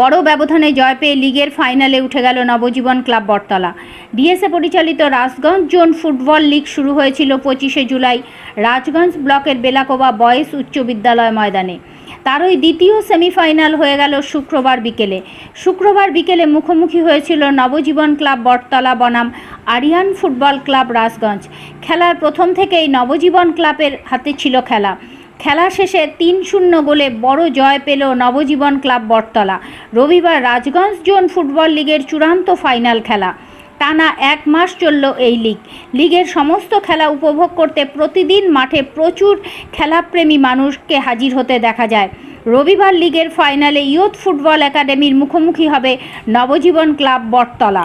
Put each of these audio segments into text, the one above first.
বড় ব্যবধানে জয় পেয়ে লিগের ফাইনালে উঠে গেল নবজীবন ক্লাব বটতলা ডিএসএ পরিচালিত রাজগঞ্জ জোন ফুটবল লিগ শুরু হয়েছিল পঁচিশে জুলাই রাজগঞ্জ ব্লকের বেলাকোবা বয়েজ উচ্চ বিদ্যালয় ময়দানে তারই দ্বিতীয় সেমিফাইনাল হয়ে গেল শুক্রবার বিকেলে শুক্রবার বিকেলে মুখোমুখি হয়েছিল নবজীবন ক্লাব বটতলা বনাম আরিয়ান ফুটবল ক্লাব রাজগঞ্জ খেলার প্রথম থেকেই নবজীবন ক্লাবের হাতে ছিল খেলা খেলা শেষে তিন শূন্য গোলে বড় জয় পেল নবজীবন ক্লাব বটতলা রবিবার রাজগঞ্জ জোন ফুটবল লীগের চূড়ান্ত ফাইনাল খেলা টানা এক মাস চলল এই লিগ লিগের সমস্ত খেলা উপভোগ করতে প্রতিদিন মাঠে প্রচুর খেলাপ্রেমী মানুষকে হাজির হতে দেখা যায় রবিবার লিগের ফাইনালে ইয়ুথ ফুটবল একাডেমির মুখোমুখি হবে নবজীবন ক্লাব বটতলা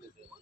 Gracias.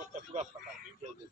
取った9月だから、勉強で